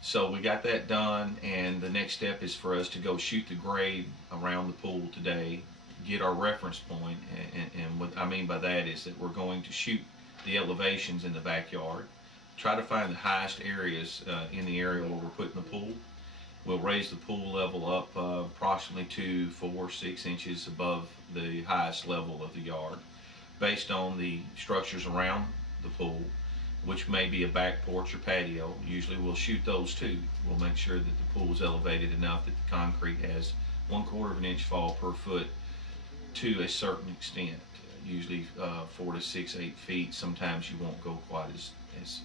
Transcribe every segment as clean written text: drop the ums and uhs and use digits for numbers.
So we got that done, and the next step is for us to go shoot the grade around the pool today, get our reference point, and what I mean by that is that we're going to shoot the elevations in the backyard, try to find the highest areas in the area where we're putting the pool. We'll raise the pool level up approximately 2, 4, 6 inches above the highest level of the yard, based on the structures around the pool, which may be a back porch or patio. Usually we'll shoot those too. We'll make sure that the pool is elevated enough that the concrete has 1/4 of an inch fall per foot to a certain extent. Usually 4 to 6, 8 feet. Sometimes you won't go quite as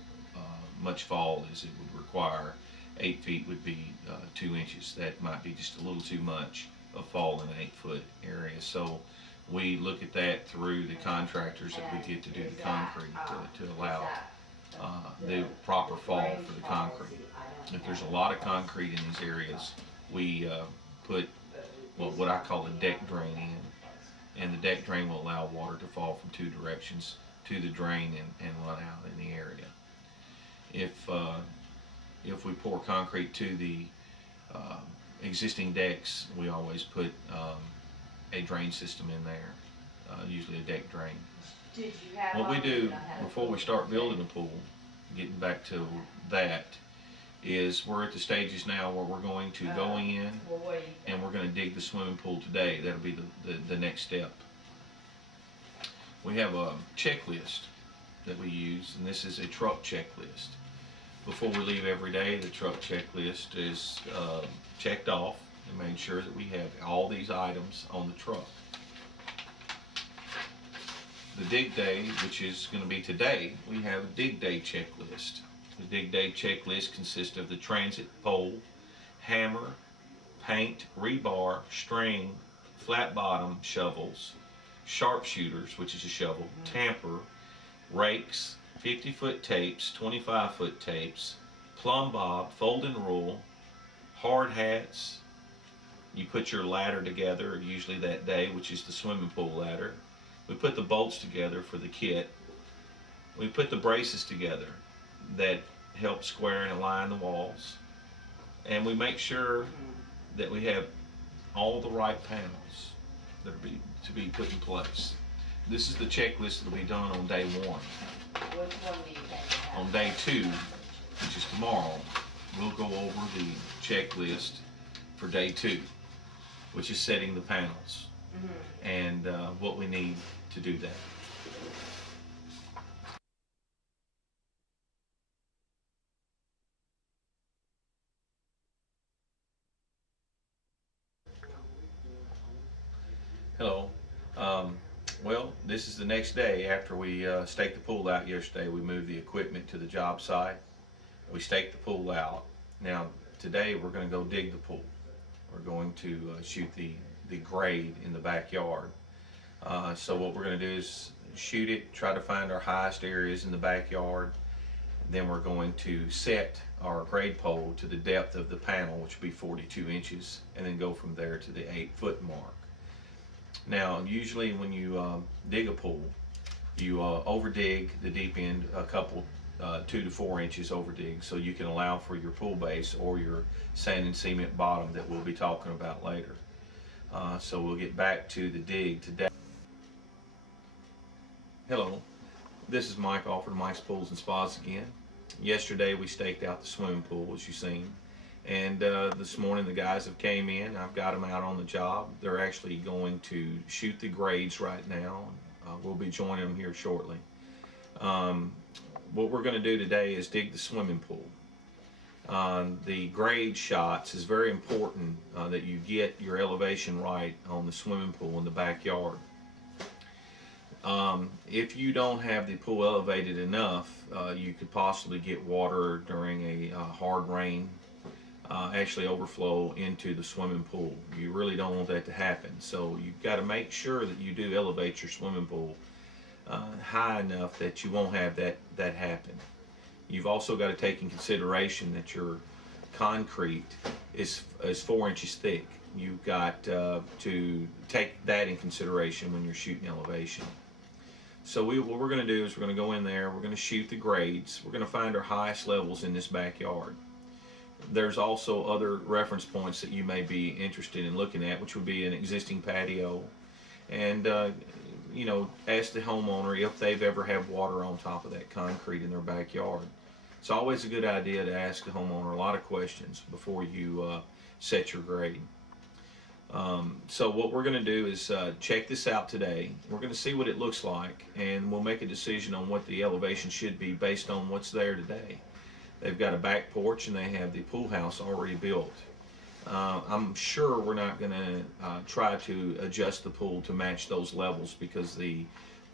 much fall as it would require. 8 feet would be 2 inches. That might be just a little too much of fall in an 8 foot area. So we look at that through the contractors that we get to do the concrete to allow the proper fall for the concrete. If there's a lot of concrete in these areas, we put what I call a deck drain in, and the deck drain will allow water to fall from two directions to the drain and run out in the area. If we pour concrete to the uh, existing decks, we always put a drain system in there, usually a deck drain. What we do before we start building a pool, getting back to that, is we're at the stages now where we're going to go in and we're going to dig the swimming pool today. That'll be the next step. We have a checklist that we use, and this is a truck checklist. Before we leave every day, the truck checklist is checked off and made sure that we have all these items on the truck. The dig day, which is going to be today, we have a dig day checklist. The dig day checklist consists of the transit pole, hammer, paint, rebar, string, flat bottom shovels, sharpshooters, which is a shovel, tamper, rakes, 50-foot tapes, 25-foot tapes, plumb bob, folding rule, hard hats. You put your ladder together usually that day, which is the swimming pool ladder. We put the bolts together for the kit. We put the braces together that help square and align the walls. And we make sure that we have all the right panels that are to be put in place. This is the checklist that will be done on day 1. Which one do you think? On day 2, which is tomorrow, we'll go over the checklist for day 2, which is setting the panels and what we need to do that. Hello. Well, this is the next day after we staked the pool out yesterday. We moved the equipment to the job site. We staked the pool out. Now, today we're going to go dig the pool. We're going to shoot the grade in the backyard. So what we're going to do is shoot it, try to find our highest areas in the backyard. Then we're going to set our grade pole to the depth of the panel, which will be 42 inches, and then go from there to the 8-foot mark. Now, usually when you dig a pool, you over dig the deep end a couple, 2 to 4 inches over dig, so you can allow for your pool base or your sand and cement bottom that we'll be talking about later. So we'll get back to the dig today. Hello, this is Mike Alford, Mike's Pools and Spas again. Yesterday we staked out the swimming pool, as you've seen. And this morning the guys have came in. I've got them out on the job. They're actually going to shoot the grades right now. We'll be joining them here shortly. What we're going to do today is dig the swimming pool. The grade shots is very important that you get your elevation right on the swimming pool in the backyard. If you don't have the pool elevated enough, you could possibly get water during a hard rain actually overflow into the swimming pool. You really don't want that to happen. So you've got to make sure that you do elevate your swimming pool high enough that you won't have that happen. You've also got to take in consideration that your concrete is 4 inches thick. You've got to take that in consideration when you're shooting elevation. So what we're going to do is we're going to go in there, we're going to shoot the grades, we're going to find our highest levels in this backyard. There's also other reference points that you may be interested in looking at, which would be an existing patio, and ask the homeowner if they've ever had water on top of that concrete in their backyard. It's always a good idea to ask the homeowner a lot of questions before you set your grade. So what we're going to do is check this out today. We're going to see what it looks like, and we'll make a decision on what the elevation should be based on what's there today. They've got a back porch and they have the pool house already built. I'm sure we're not going to try to adjust the pool to match those levels because the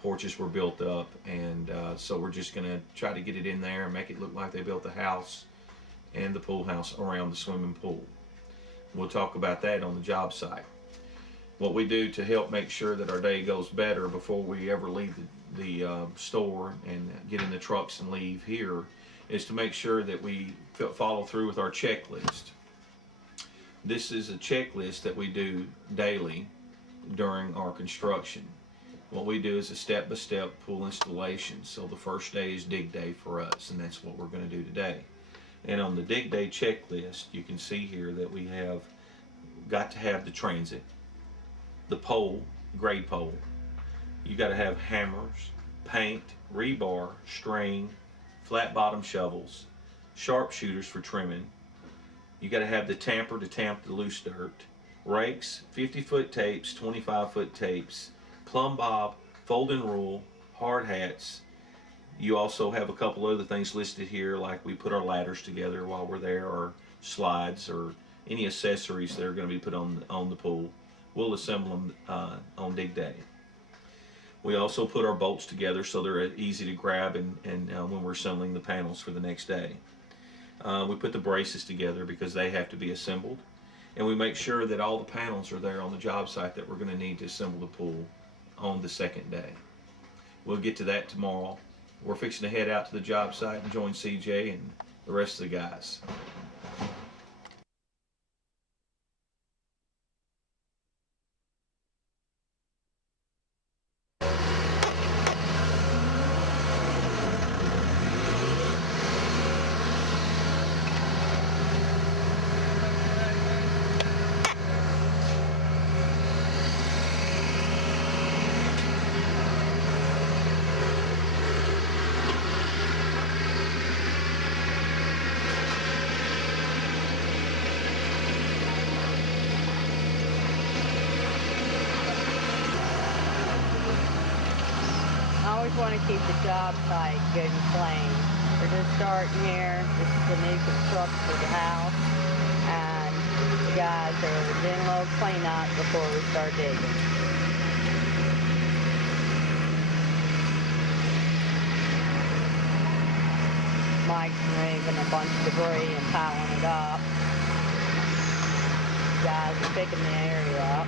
porches were built up, and so we're just going to try to get it in there and make it look like they built the house and the pool house around the swimming pool. We'll talk about that on the job site. What we do to help make sure that our day goes better before we ever leave the store and get in the trucks and leave here is to make sure that we follow through with our checklist. This is a checklist that we do daily during our construction. What we do is a step-by-step pool installation. So the first day is dig day for us, and that's what we're going to do today. And on the dig day checklist, you can see here that we have got to have the transit, the pole, grade pole. You got to have hammers, paint, rebar, string, flat bottom shovels, sharpshooters for trimming. You got to have the tamper to tamp the loose dirt, rakes, 50-foot tapes, 25-foot tapes, plumb bob, folding rule, hard hats. You also have a couple other things listed here, like we put our ladders together while we're there, or slides, or any accessories that are going to be put on the pool. We'll assemble them on dig day. We also put our bolts together so they're easy to grab and when we're assembling the panels for the next day. We put the braces together because they have to be assembled, and we make sure that all the panels are there on the job site that we're going to need to assemble the pool on the second day. We'll get to that tomorrow. We're fixing to head out to the job site and join CJ and the rest of the guys. I always want to keep the job site good and clean. We're just starting here. This is the new construction of the house, and the guys are doing a little cleanup before we start digging. Mike's removing a bunch of debris and piling it up. Guys are picking the area up.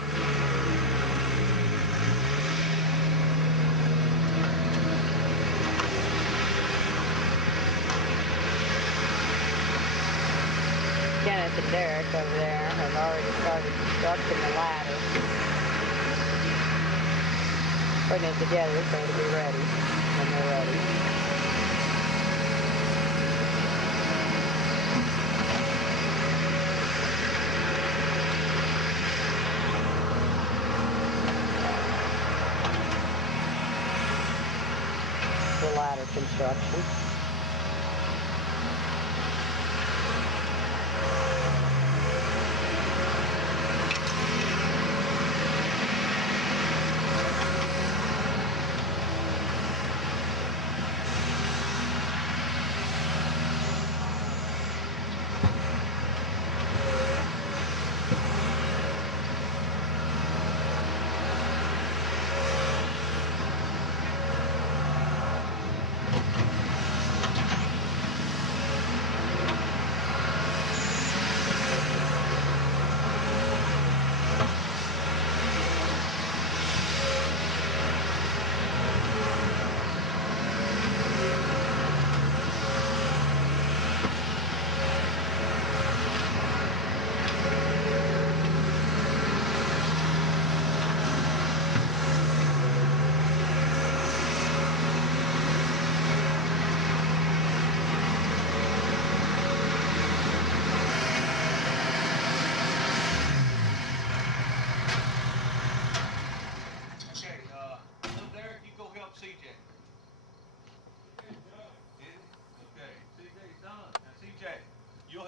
Kenneth and Derek over there have already started constructing the ladder. Putting it together so it'll be ready when they're ready. The ladder construction.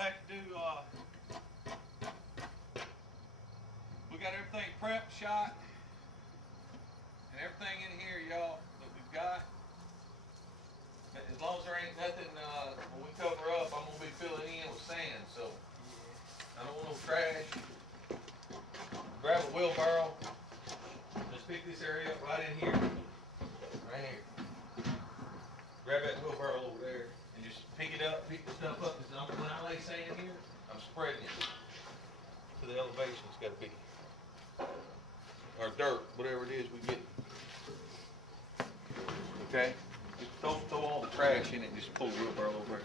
have to do, we got everything prepped, shot, and everything in here, y'all, that we've got. As long as there ain't nothing, when we cover up, I'm gonna be filling in with sand, so I don't want no trash. Grab a wheelbarrow. Just pick this area up right in here. Right here. Grab that wheelbarrow over there and just pick it up, pick the stuff up. Cause when I lay sand here, I'm spreading it to the elevation it's gotta be. Or dirt, whatever it is we get. Okay? Just throw all the trash in it and just pull the wheelbarrow over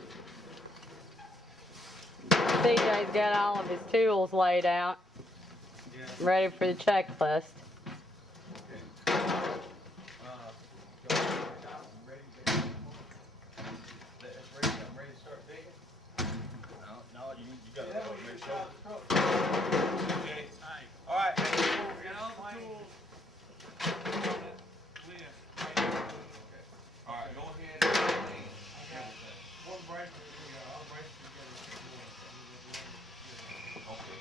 there. CJ's got all of his tools laid out, ready for the checklist. Alright, get all the tools. Alright, go ahead and One branch, all branches okay.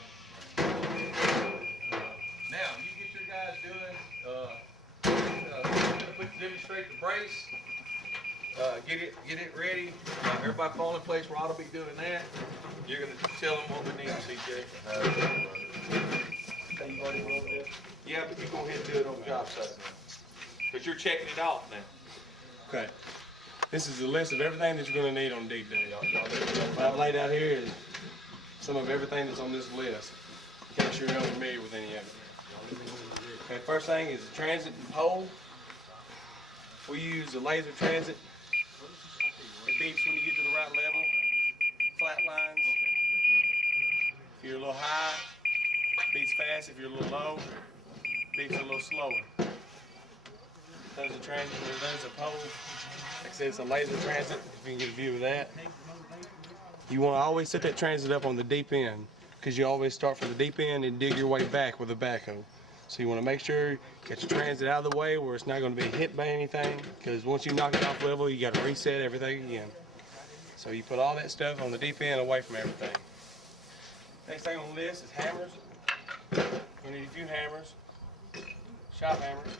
Now, you get your guys doing, demonstrate the brace. Get it ready. Everybody fall in place. Rod will be doing that. You're gonna tell them what we need, CJ. Yeah, but you go ahead and do it on the job site now. But you're checking it off now. Okay. This is a list of everything that you're going to need on dig day. What I've laid out here is some of everything that's on this list, in case you're unfamiliar with any of it. Okay, first thing is the transit and pole. We use a laser transit. It beeps when you get to the right level. Flat lines. If you're a little high, beats fast. If you're a little low, beats a little slower. There's a transit, there's a pole. Like I said, it's a laser transit, if you can get a view of that. You want to always set that transit up on the deep end, because you always start from the deep end and dig your way back with a backhoe. So you want to make sure you get your transit out of the way where it's not going to be hit by anything, because once you knock it off level, you got to reset everything again. So you put all that stuff on the deep end away from everything. Next thing on the list is hammers. We need a few hammers, shop hammers.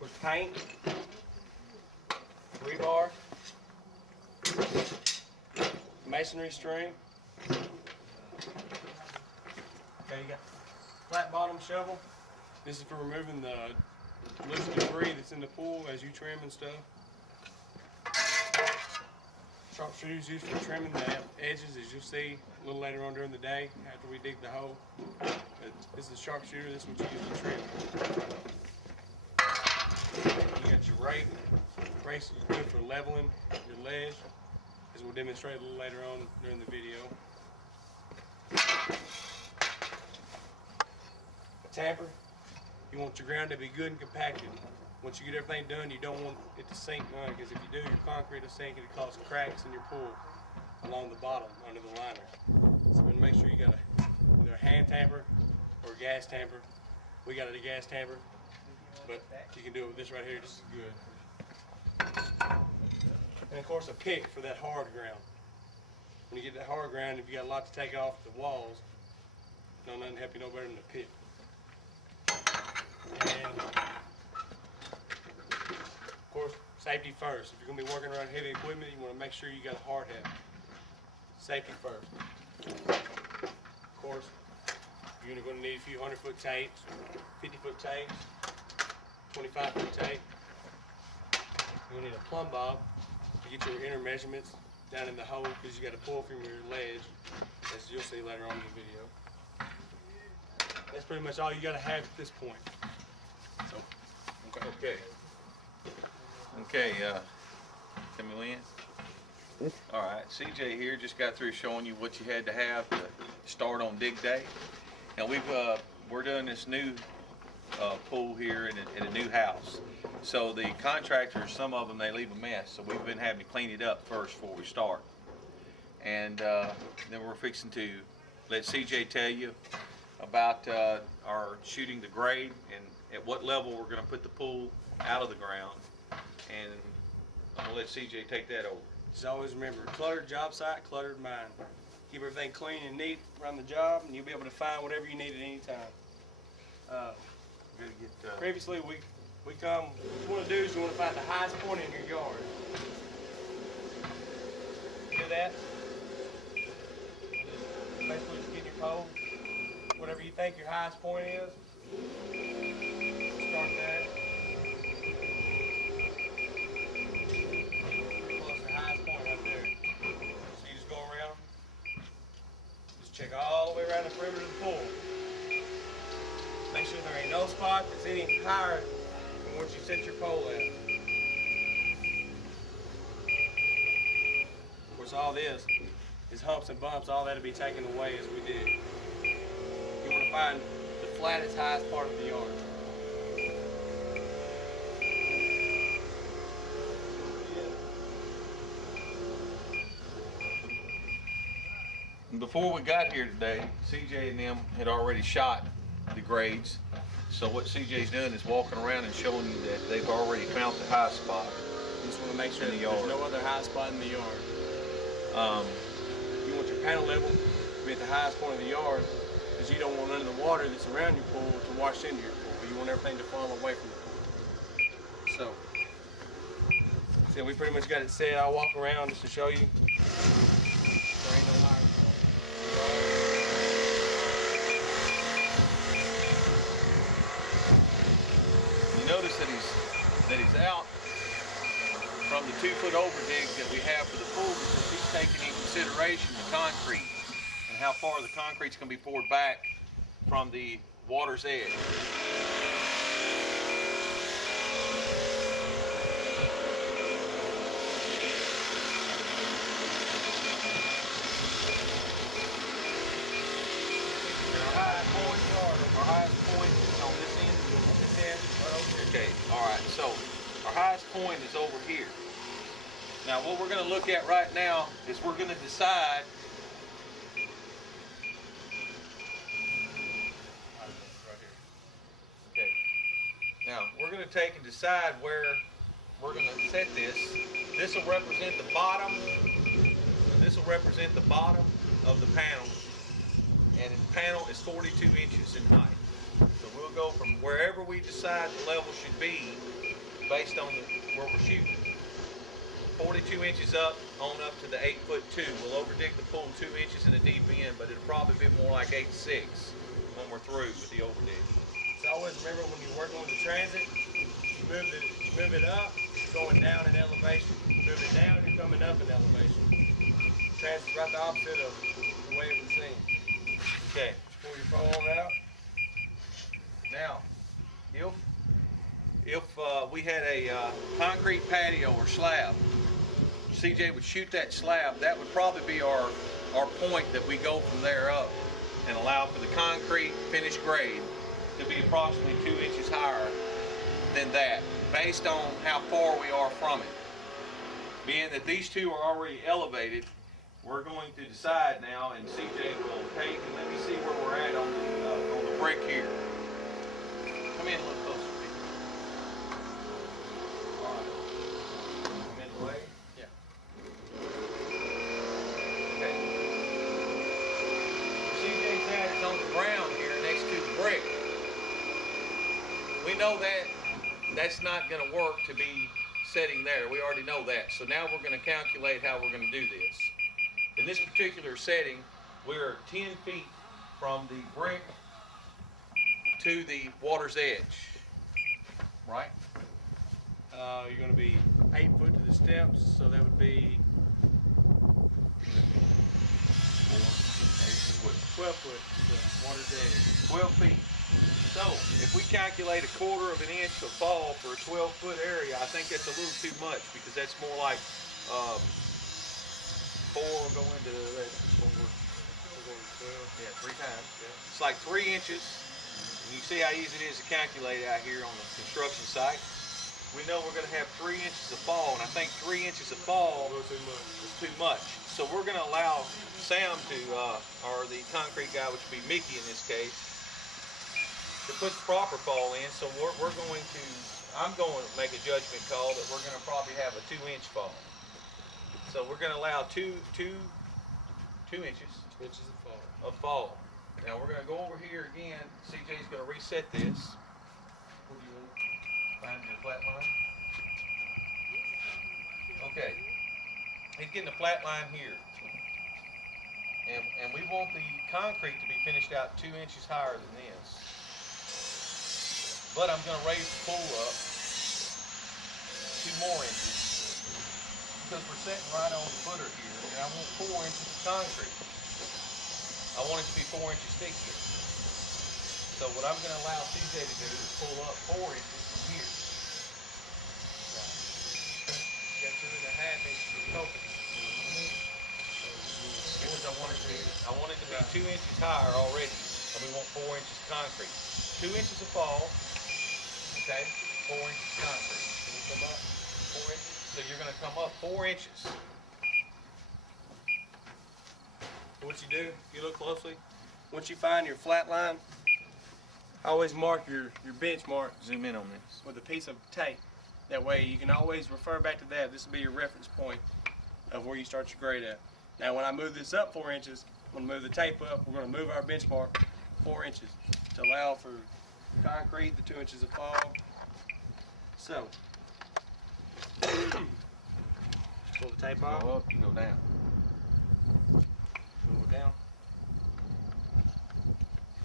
With paint, rebar, masonry string. Okay, you got flat bottom shovel. This is for removing the loose debris that's in the pool as you trim and stuff. Sharpshooters used for trimming the edges, as you'll see a little later on during the day after we dig the hole. But this is a sharpshooter. This is what you use to trim. You got your rake. Rake's good for leveling your ledge, as we'll demonstrate a little later on during the video. A tamper. You want your ground to be good and compacted. Once you get everything done, you don't want it to sink none, because if you do, your concrete will sink and it causes cracks in your pool along the bottom under the liner. So make sure you got either a hand tamper or a gas tamper. We got a gas tamper, but you can do it with this right here just as good. And of course a pick for that hard ground. When you get that hard ground, if you got a lot to take off the walls, nothing help you no better than a pick. And of course, safety first. If you're going to be working around heavy equipment, you want to make sure you got a hard hat. Safety first. Of course, you're going to need a few 100-foot tapes, 50-foot tapes, 25-foot tape. You'll need a plumb bob to get your inner measurements down in the hole, because you got to pull from your ledge, as you'll see later on in the video. That's pretty much all you got to have at this point. So, Okay, can we in? All right, CJ here just got through showing you what you had to have to start on dig day. And we're doing this new pool here in a new house. So the contractors, some of them, they leave a mess. So we've been having to clean it up first before we start. And then we're fixing to let CJ tell you about our shooting the grade and at what level we're going to put the pool out of the ground. And I'm going to let CJ take that over. Just always remember, cluttered job site, cluttered mind. Keep everything clean and neat around the job, and you'll be able to find whatever you need at any time. Gotta get, Previously, we come, what you want to do is you want to find the highest point in your yard. Do that. Basically, just get your pole, whatever you think your highest point is. Start there. Pretty close to the highest point right there. So you just go around, just check all the way around the perimeter of the pool. Make sure there ain't no spot that's any higher than what you set your pole at. Of course, all this is humps and bumps. All that'll be taken away as we do. You want to find the flattest, highest part of the yard. Before we got here today, CJ and them had already shot the grades. So what CJ's doing is walking around and showing you that they've already found the high spot. You just want to make sure In that the there's yard. no other high spot in the yard. Um, You want your panel level to be at the highest point of the yard, because you don't want none of the water that's around your pool to wash into your pool. You want everything to funnel away from the pool. So we pretty much got it set. I'll walk around just to show you. There ain't no higher. you notice that he's out from the 2-foot overdig that we have for the pool because he's taking in consideration the concrete and how far the concrete's going to be poured back from the water's edge. And our highest point is on this end. Okay, all right, so our highest point is over here. Now what we're going to look at right now is we're going to decide okay. Now we're going to take and decide where we're going to set this. This will represent the bottom. This will represent the bottom of the panel, and the panel is 42 inches in height. So we'll go from wherever we decide the level should be based on where we're shooting. 42 inches up on up to the 8'2". We'll overdig the pool 2 inches in the deep end, but it'll probably be more like 8'6" when we're through with the overdig. So always remember when you're working with the transit, you move it up, you're going down in elevation. Move it down, you're coming up in elevation. Transit's right the opposite of the way it would seem. Okay. Pull your pole out. Now, if we had a concrete patio or slab, CJ would shoot that slab. That would probably be our point that we go from there up and allow for the concrete finished grade to be approximately 2 inches higher than that, based on how far we are from it. Being that these two are already elevated, we're going to decide now, and CJ will take and let me see where we're at on the brick here. Come in a little closer, Pete. All right. Come in the way. Yeah. Okay. CJ's at is on the ground here next to the brick. We know that that's not going to work to be setting there. We already know that. So now we're going to calculate how we're going to do this. In this particular setting, we're 10 feet from the brick to the water's edge, right? You're going to be 8 foot to the steps, so that would be 12 foot to the water's edge. 12 feet. So, if we calculate 1/4 of an inch of fall for a 12-foot area, I think that's a little too much because that's more like 4 go into that. 4, yeah, 3 times. Yeah. It's like 3 inches. And you see how easy it is to calculate out here on the construction site. We know we're going to have 3 inches of fall, and I think 3 inches of fall is too much. So we're going to allow Sam to, or the concrete guy, which would be Mickey in this case, to put the proper fall in. So we're going to, I'm going to make a judgment call that we're going to probably have a 2-inch fall. So we're gonna allow two inches 2 inches of fall. of fall. Now we're gonna go over here again. CJ's gonna reset this. What do you want? Find your flat line. Okay. He's getting a flat line here. And we want the concrete to be finished out 2 inches higher than this. But I'm gonna raise the pool up 2 more inches because we're sitting right on the footer here, and I want 4 inches of concrete. I want it to be 4 inches thick here. So what I'm gonna allow CJ to do is pull up 4 inches from here. Got 2.5 inches of coping. Here's what I want it to be. I want it to be 2 inches higher already, and we want 4 inches of concrete. 2 inches of fall, okay? 4 inches of concrete. Can you come up 4 inches? So you're gonna come up 4 inches. What you do, if you look closely, once you find your flat line, always mark your benchmark Zoom in on this. with a piece of tape. That way you can always refer back to that. This will be your reference point of where you start your grade at. Now when I move this up 4 inches, I'm gonna move the tape up, we're gonna move our benchmark 4 inches to allow for concrete, the 2 inches of fall. So, pull the tape off, Go up, you go down. pull it down.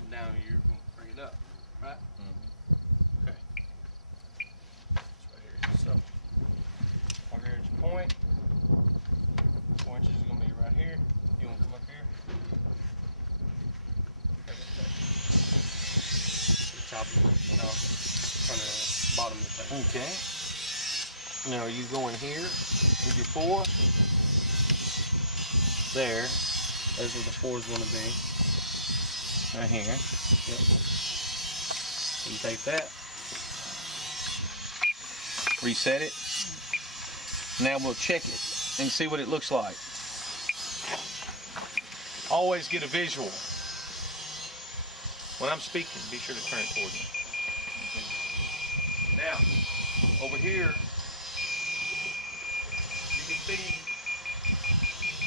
And down you're gonna bring it up, right? Okay. It's right here. So, over here at your point. 4 inches is gonna be right here. You wanna come up here? The top of it. No. Front of the bottom of the tape. Okay. Now are you going here with your 4? There. That's where the 4 is gonna be. Right here. Yep. And take that. Reset it. Now we'll check it and see what it looks like. Always get a visual. When I'm speaking, be sure to turn it toward me. Now, over here, you can see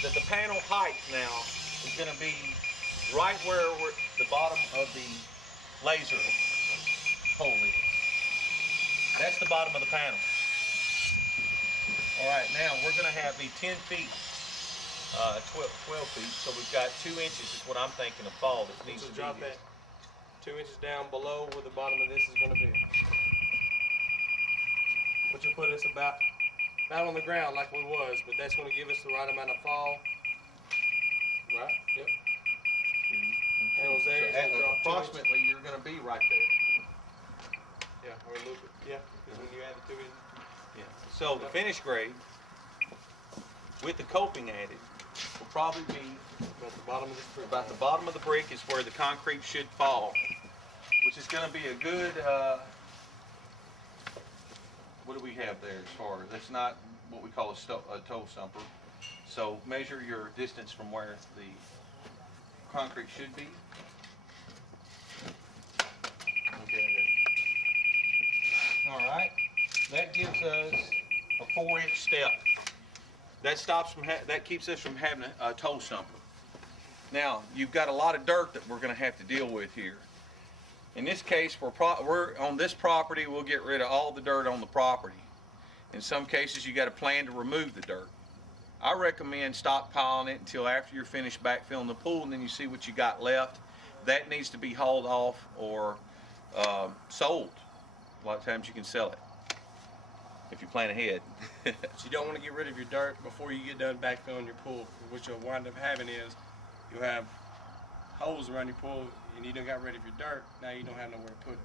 that the panel height now is going to be right where the bottom of the laser hole is. That's the bottom of the panel. All right, now we're going to have the 10 feet, 12 feet, so we've got 2 inches is what I'm thinking of fall that needs So to be drop here. that 2 inches down below where the bottom of this is gonna be. Which will put us about on the ground like we was, but that's gonna give us the right amount of fall. Right? Yep. Panels there, So it's gonna drop 2 inches. approximately, you're going to be right there. Yeah, or a little bit. Yeah, because when you add the 2 inches. Yeah. So the finish grade with the coping added will probably be About the bottom of this brick. about the bottom of the brick is where the concrete should fall, which is going to be a good. What do we have there as far? That's not what we call a toe stumper. So measure your distance from where the concrete should be. Okay. All right. That gives us a 4-inch step. That stops from that keeps us from having a toe stumper. Now you've got a lot of dirt that we're going to have to deal with here. In this case, we're on this property. We'll get rid of all the dirt on the property. In some cases, you got a plan to remove the dirt. I recommend stockpiling it until after you're finished backfilling the pool, and then you see what you got left. That needs to be hauled off or sold. A lot of times you can sell it if you plan ahead. But you don't want to get rid of your dirt before you get done backfilling your pool. What you'll wind up having is you'll have holes around your pool and you done got rid of your dirt. Now you don't have nowhere to put it.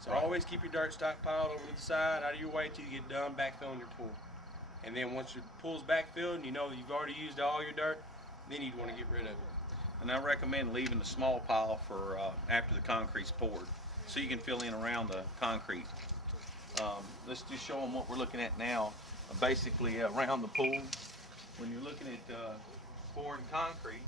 So Right. always keep your dirt stockpiled over to the side, out of your way till you get done backfilling your pool. And then once your pool's backfilled and you know that you've already used all your dirt, then you'd want to get rid of it. And I recommend leaving a small pile for after the concrete's poured, so you can fill in around the concrete. Let's just show them what we're looking at now. Basically around the pool, when you're looking at pouring concrete,